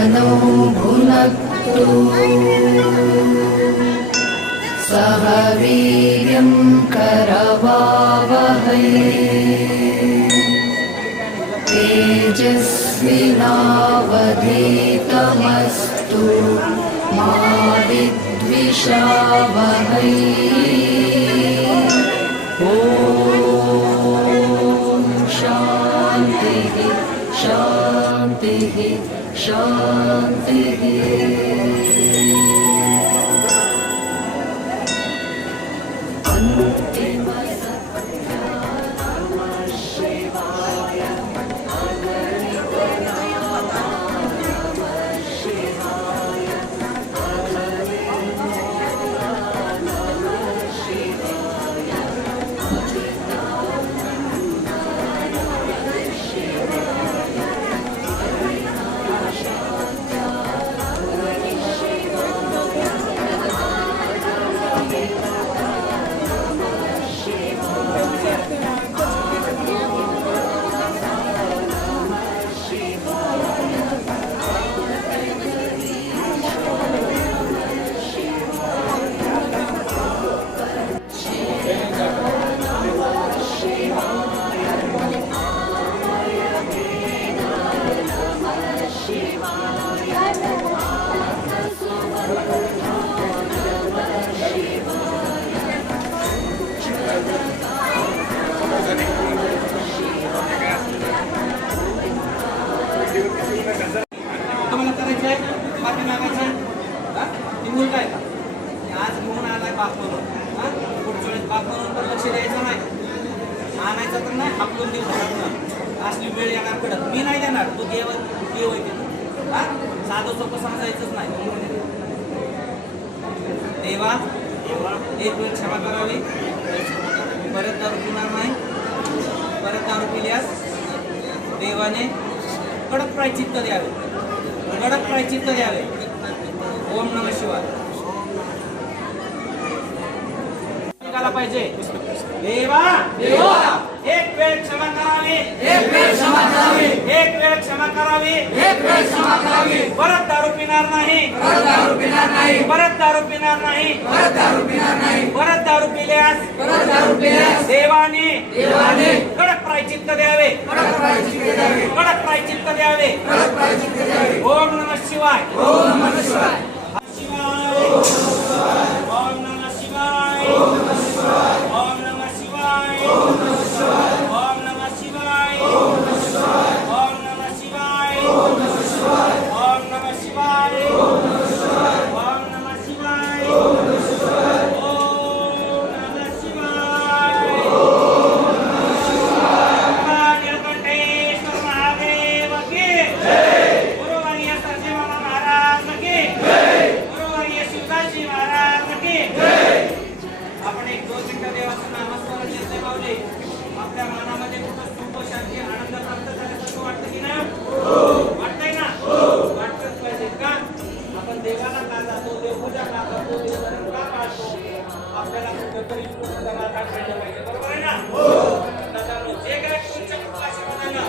मनो भुनक्तु सह वीर्यं करवावहै तेजस्विनावधीतमस्तु मा विद्विषावहै। ॐ शान्तिः शान्तिः शान्तिः। आज घेऊन आलाय बाप म्हणून पुढच्या वेळेस बाप म्हणून तर लक्ष द्यायचं नाही, आणायचं तर नाही, हाकलून देऊ घरातनं. असली वेळ येणार पडत मी नाही देणार, तू देव येते साधं सोपं समजायचंच नाही. देवा एक वेळ क्षमा करावी, परत दारू पिणार नाही, परत दारू पिल्यास देवाने कडक प्रायचित्त द्यावे, कडक प्रायचित्त द्यावे. ओम नमः शिवाय. पाहिजे देवा देवा एक वेळ क्षमा करावी, एक वेळ क्षमा करावी, एक वेळ क्षमा करावी, एक वेळ क्षमा करावी. परत दारू पिणार नाही, परत दारू पिणार नाही, परत दारू पिणार नाही, परत दारू पिणार नाही. परत दारू पिल्यास, परत दारू पिल्यास देवाने देवाने कडक प्रायचित्त द्यावे, कडक प्रायचित्त द्यावे, कडक प्रायचित्त द्यावे, कडक प्रायचित्त द्यावे. ओम नमः शिवाय, ओम नमः शिवाय. आपल्या मनामध्ये कुठं सुख शांती आनंद प्राप्त झाल्यासारखं वाटतं की नाही? वाटतंय ना? वाटतच पाहिजे का? आपण देवाला का जातो, देवपूजा का करतो, देवधर्म का पाळतो? आपल्याला कुठेतरी पूर्णपणे पाहिजे, बरोबर आहे ना? दादांनो, जे काय तुमच्या कृपाशी म्हणाला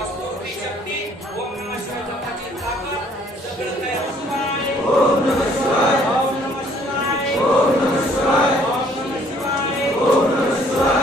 वस्तुरूपी शक्ती ओम नमः शिवाय जपाची ताकद सगळं काय शिवाय. ओम नमः शिवाय, ओम नमः शिवाय, ओम नमः शिवाय, ओम नमः शिवाय, ओम नमः शिवाय.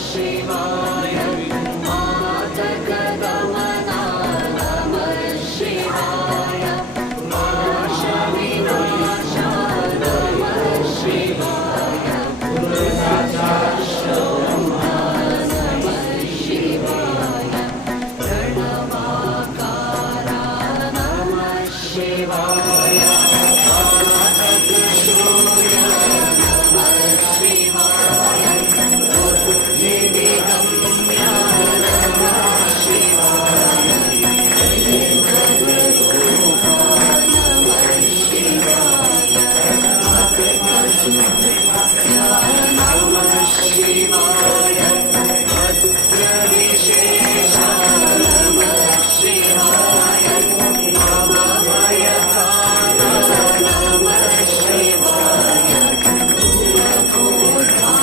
शिवाय मातकदमना नमः शिवाय नाशविनाशा नमः शिवाय पुरुषाश्रमः नमः शिवाय प्रणवाकारा नमः शिवाय पादकशूय नमः शिवाय बुद्धिविगम्या नमः शिवाय दैवरूपा नमः शिवाय अकृतसुभृत्या नमः शिवाय भद्रविशेषा नमः शिवाय भवभयकाला नमः शिवाय दुर्गोद्धारा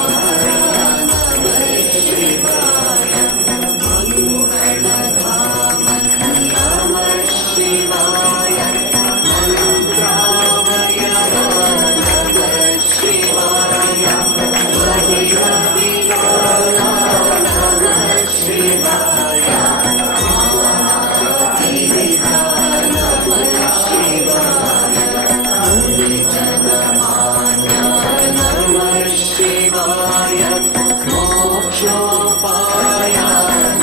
नमः शिवाय मङ्गलधामन् नमः शिवाय मन्त्रावयव नमः शिवाय वैरविलोला नमः शिवाय महातिरिता नमः शिवाय मुनिजनमान्या नमः शिवाय मोक्षोपाय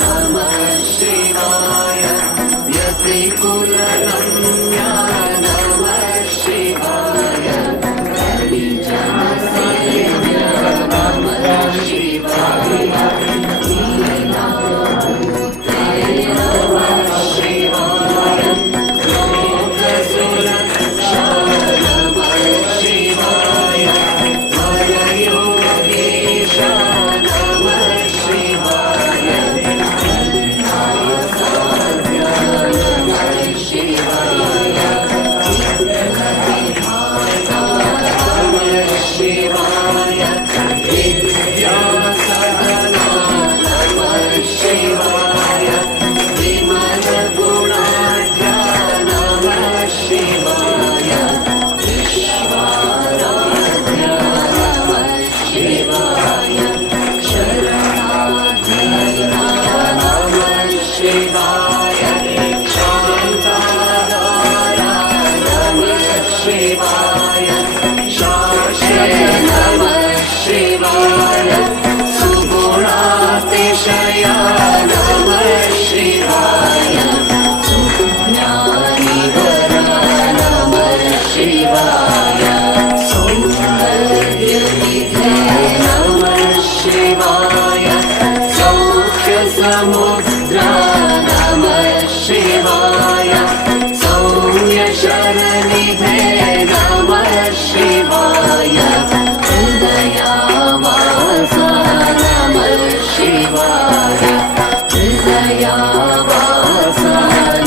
नमः शिवाय यतिकुलगम्या नमः शिवाय हरिजनसेव्या नमः शिवाय लीलाभूते नमः शिवाय लोकसुरक्षा नमः शिवाय हरयोगेशा नमः शिवाय साध्या नमः शिवाय विघ्नविधाता नमः शिवाय विद्यासदना नमः शिवाय विमलगुणाढ्या नमः शिवाय विश्वाराध्या नमः शिवाय शरणाधीना नमः शिवाय शान्ताधारा नमः शिवाय शाश्वत नमः शिवाय सुगुणातिशया नमः शिवाय सुज्ञानिवरा नमः शिवाय सौन्दर्यनिधे नमः शिवाय सौख्यसमुद्रा नमः शिवाय सौम्यशरनिधे नमः शिवाय हृदयावासा नमः शिवाय हृदयावासा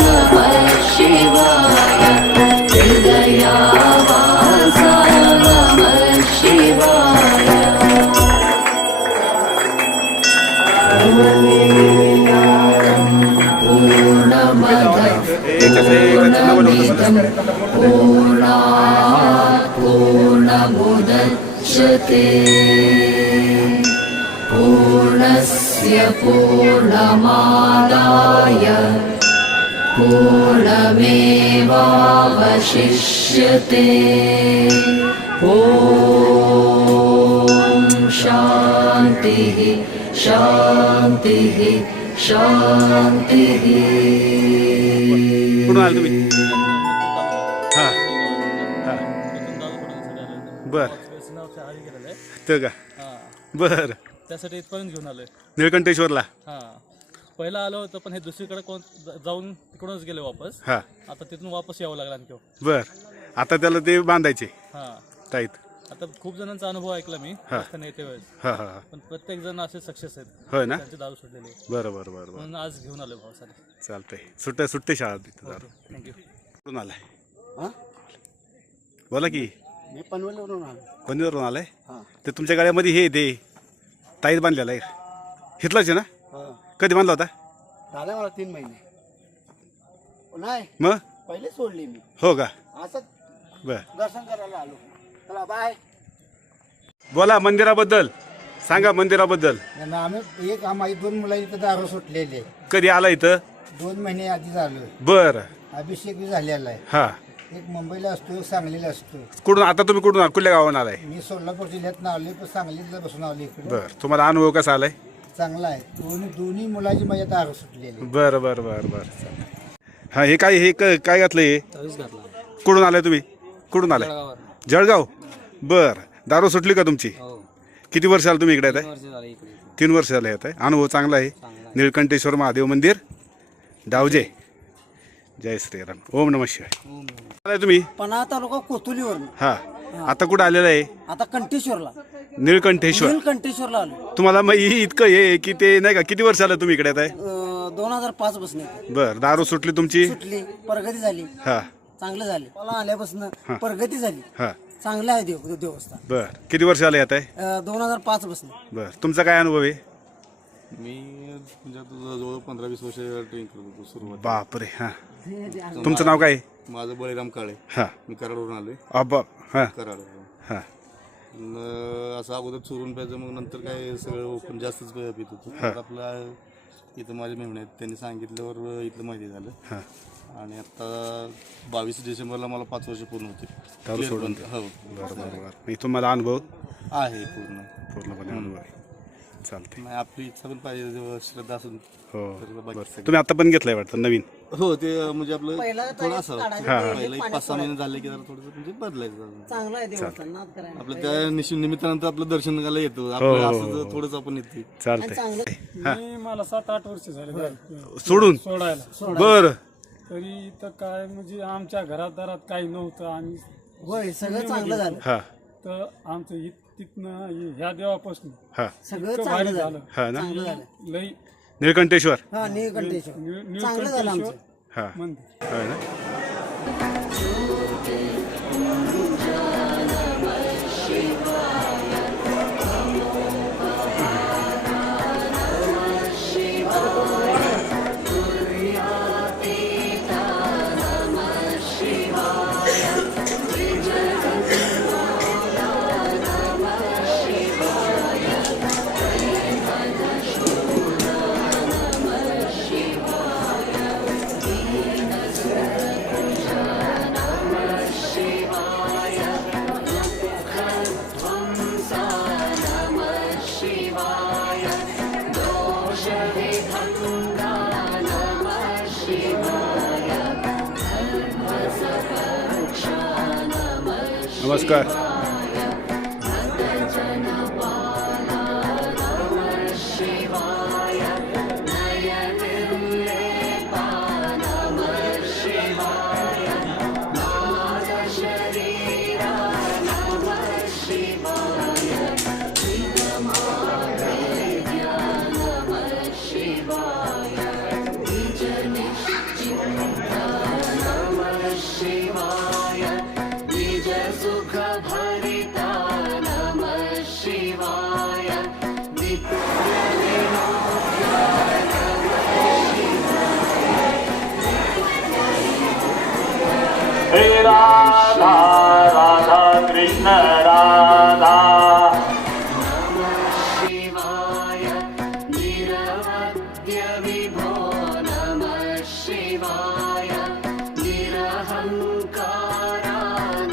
नमः शिवाय हृदयावासा नमः शिवाय पूर्णमदः पूर्णमिदं पूर्णात् पूर्णमुदच्यते पूर्णस्य पूर्णमादाय पूर्णमेवावशिष्यते ॐ शान्तिः शान्तिः शान्तिः कुठून आले तुम्ही? हां बर ते का बर त्यासाठी इथपर्यंत घेऊन आलोय. निळकंठेश्वरला. हां पहिला आलो होतो पण हे दुसरीकडे कोण जाऊन तिकडूनच गेले वापस. हां आता तिथून वापस यावं लागलं आणखी. बर आता त्याला ते बांधायचे हां टाईट. आता खूप जणांचा अनुभव ऐकला मी हा. रस्त्याने येते वेळेस, हां हां हां पण प्रत्येक जण असे सक्सेस आहेत होय ना. त्यांचे दारू सोडलेले, बरं बरं बरं बरं म्हणून आज घेऊन आलोय भावासाठी. चालतंय. सुट्टे शाळा तिथं दारू. थँक्यू. कुठून आलाय? हां बोला की. मी पनवेलवरून आलो. कोणीवरून आलाय? हां ते तुमच्या गाड्यामध्ये हे ते ताईत बांधलेलं आहे हिथलाच आहे ना? हां कधी बांधला होता? झालं मला 3 महिने. नाही मग पहिले सोडली मी. हो का? असं बर दर्शन करायला आलो. चला बाय. बोला मंदिराबद्दल सांगा मंदिराबद्दल. आणि आम्ही माझी 2 मुलांनी इथं दारू सुटलेले. कधी आला इथं? 2 महिने आधी झालो. बर. अभिषेक बी झालेला आहे. हा. एक मुंबईला असतो, एक सांगलीला असतो. कुठून आता तुम्ही कुठून कुठल्या गावाहून आलाय? मी सोलापूर जिल्ह्यात आलोय, पण सांगलीतला बसून आलो इकडे. बर. तुम्हाला अनुभव कसा आलाय? चांगला आहे. दोन्ही मुलाची माझ्या दारू सुटलेली. बर बर बर बर. हा, हे काय घातलं हे? कुठून आलाय तुम्ही? कुठून आलाय? जळगाव. बर. दारू सुटली का तुमची? किती वर्ष आलं तुम्ही इकडे येत आहे? 3 वर्ष झाले येत आहे. अनुभव चांगला आहे. निळकंठेश्वर महादेव मंदिर, डावजे. जय श्रीराम. ओम नमः शिवाय. आलाय तुम्ही? पन्हाळा तालुका कोथुलीवर. हा. आता कुठं आलेला आहे? आता कंठेश्वरला. निळकंठेश्वर. कंठेश्वरला आलो. तुम्हाला मग इतकं हे की ते नाही का, किती वर्ष आलं तुम्ही इकडे येत आहे? 2005 पासून बर. दारू सुटली तुमची? सुटली, प्रगती झाली. हा. चांगलं झाले. मला आल्यापासून प्रगती झाली. हा. चांगलं आहे देवस्थान. बर. किती वर्ष आले येत आहे? 2005 पासून. बर. तुमचा काय अनुभव आहे? मी म्हणजे जवळ 15-20 वर्ष ड्रिंक करत होतो सुरुवात. बापरे. हा. तुमचं नाव काय? माझं बळीराम काळे. हा. मी कराडवरून आलोय. अब्बा. हा. कराडवरून. हा. असं अगोदर चोरून प्यायचं, मग नंतर काय सगळं ओपन जास्तच पित होतो. तर आपला इथं माझे मेहणे आहेत, त्यांनी सांगितल्यावर इथलं माहिती झालं. हा. आणि आता 22 डिसेंबरला मला 5 वर्ष पूर्ण होते. दारू सोडून. हो, बरं बरं बरं. मी तुम्हाला अनुभव आहे पूर्ण. पूर्णपणे अनुभव आहे. चालते. नाही, आपली इच्छा पण पाहिजे, जेव्हा श्रद्धा असून. हो. तर बाकी सगळं. तुम्ही आता पण घेतलंय वाटतं नवीन? हो, ते म्हणजे आपलं थोडं असं हा. पहिलं 5-6 महिने झाले की जरा थोडंसं म्हणजे बदलायचं अजून. चांगलं आहे देवस्थान. नाद करायला. आपलं त्या निमित्तानंतर आपलं दर्शन करायला येतो. आपलं असं थोडंच आपण येतो. चालतंय. मला 7-8 वर्ष झाले सोडून. सोडायला. बर. तरी इथं काय म्हणजे आमच्या घरादारात काही नव्हतं. आम्ही होय, सगळं चांगलं झालं. हा. तर आमचं तिथनं ह्या देवापासून हा. सगळं इतकं चांगलं भारी झालं. हा ना. चांगलं झालं. लई निळकंठेश्वर. हा, नीलकंठेश्वर चांगलं झालं आमचं. हा. मंदिर. हा ना. नमस्कार. राधा राधा कृष्ण राधा शिवाय निरवद्य विभो नमः शिवाय निरहंकारा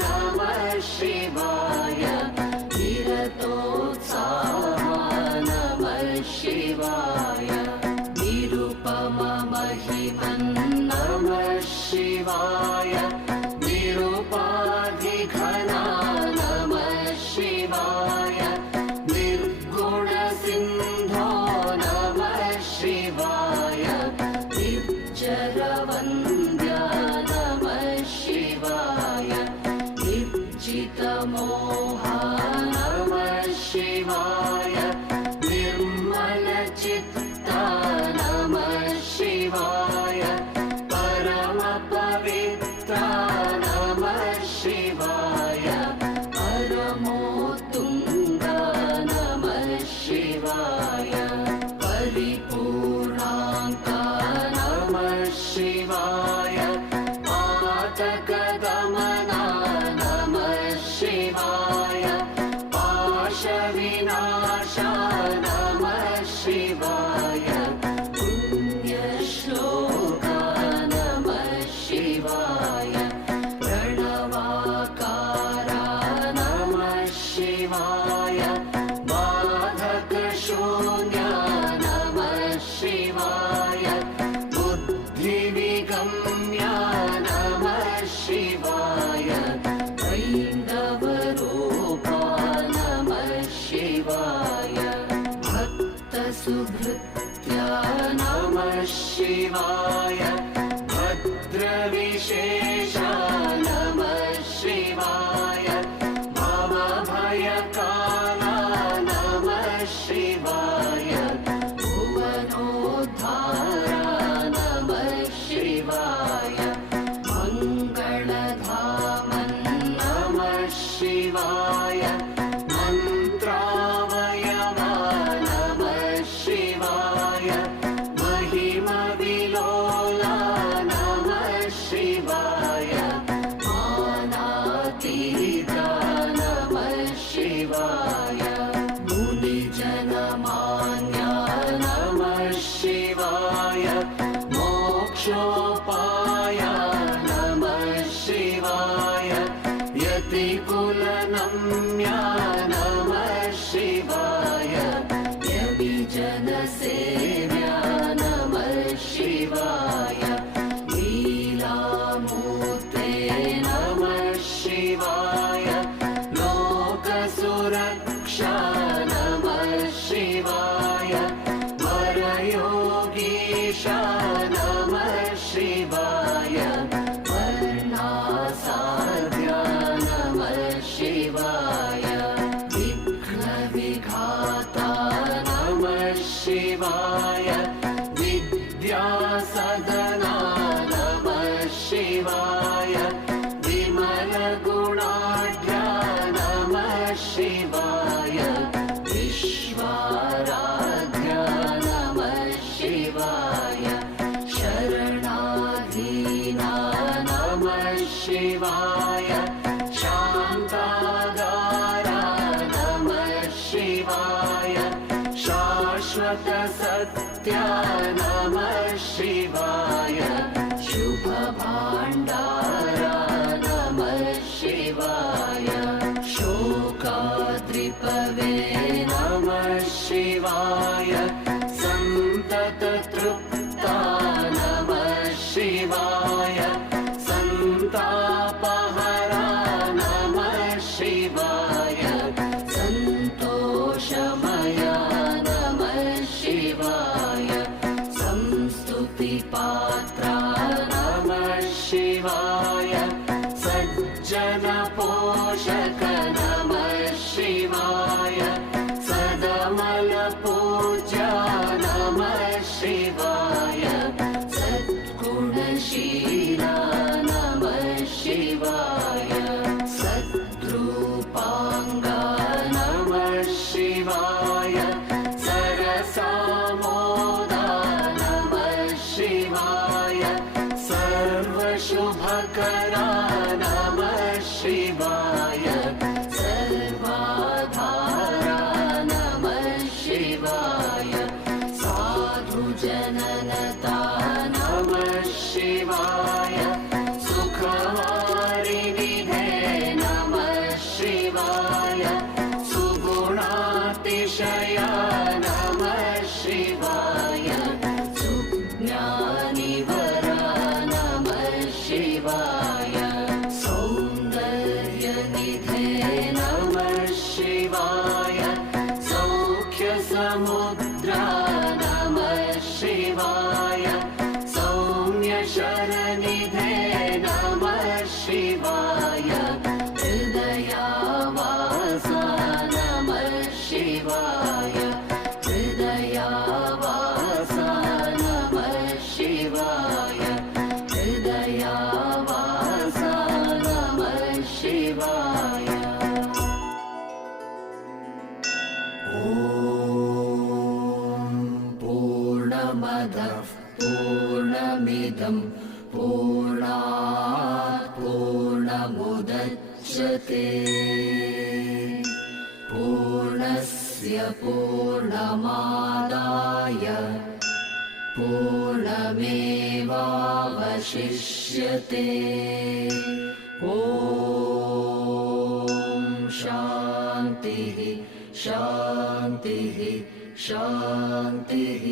नमः शिवाय निरतोत्साहा नमः शिवाय निरुपममहिमन् नमः शिवाय निरुपाधिघना नमः शिवाय निर्गुणसिन्धो नमः शिवाय निर्जरवन्द्या नमः शिवाय निर्जितमोहा नमः शिवाय निर्मलचित्ता नमः शिवाय परमपवित्रा शिवाय पुण्यश्लोका नमः शिवाय प्रणवाकारा नमः शिवाय बाधकशून्या नमः शिवाय बुद्धिविगम्या नमः शिवाय ऐन्दवरूपा नमः शिवाय भक्तसुभृत्या नमः शिवाय भद्रविशेषा नमः शिवाय भवभयकाला नमः शिवाय भुवनोद्धारा नमः शिवाय मङ्गलधामन् नमः शिवाय मन्त्रावयवा नमः शिवाय महिमविलोला नमः शिवाय मानातीता नमः शिवाय मुनिजनमान्या नमः शिवाय मोक्षोपाया नमः शिवाय यतिकुलनम्या नमः शिवाय यविजनसेव्या नमः शिवाय लीलामूर्ते नमः शिवाय लोकसुरक्षा नमः शिवाय वरयोगीशा नमः शिवाय वर्णासाद्या नमः शिवाय विघ्नविघाता नमः शिवाय विद्यासदना नमः शिवाय विमलगुणाढ्या नमः शिवाय विश्वाराध्या नमः शिवाय शरणाधीना नमः शिवाय शान्तागारा नमः शिवाय शाश्वतसत्या नमः शिवाय शुभभाण्डारा नमः शिवाय शोकाद्रिपवे नमः शिवाय सन्तततृप्ता नमः शिवाय सन्तापहरा नमः शिवाय सन्तोषमया नमः शिवाय संस्तुतिपात्रा नमः शिवाय सज्जनपोषक नमः शिवाय सदमलपूज्या नमः शिवाय सद्गुणशीला नमः शिवाय सद्रूपाङ्गा नमः शिवाय सरसामोदा नमः शिवाय सर्वशुभकरा नमः शिवाय सर्वाधारा नमः शिवाय साधुजननता नमः शिवाय सुखवारिनिधे नमः शिवाय सुगुणातिशया नमः शिवाय सुज्ञानिवरा नमः शिवाय सौन्दर्यनिधे नमः शिवाय सौख्यसमुद्रा नमः शिवाय सौम्यशरनिधे नमः शिवाय हृदयावासा नमः शिवाय हृदयावासा नमः शिवाय हृदयावासा नमः शिवाय पूर्णमदः पूर्णमिदं पूर्णात् पूर्णमुदच्यते पूर्णस्य पूर्णमादाय पूर्णमेवावशिष्यते ॐ शान्तिः शान्तिः शान्तिः